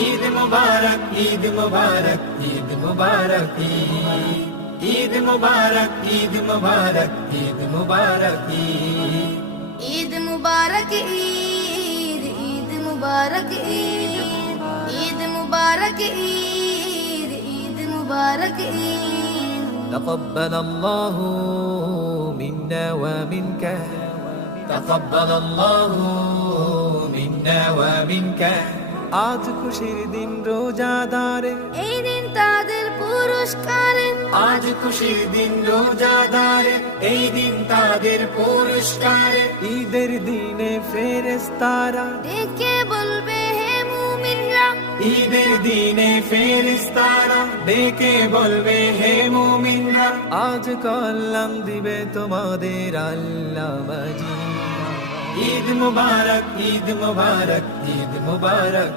ঈদ মুবারক, ঈদ মুবারক, ঈদ মুবারক, ঈদ মুবারক, ঈদ মুবারক, ঈদ মুবারক, ঈদ মুবারক ঈদ, ঈদ মুবারক ঈদ, ঈদ মুবারক ঈদ, ঈদ মুবারক ঈদ। تقبل الله منا ومنك تقبل الله منا ومنك আজ খুশির দিন রোজাদারের, এই দিন তাদের পুরস্কারের, আজ খুশির দিন রোজাদারের, এই দিন তাদের পুরস্কারের। ঈদের দিনে ফেরেশতারা ডেকে বলবে হে মুমিনরা, ঈদের দিনে ফেরেশতারা ডেকে বলবে হে মুমিনরা, আজ কল্যাণ দিবে তোমাদের আল্লাহ মাজিদ। ঈদ মুবারক, ঈদ মুবারক, ঈদ মুবারক।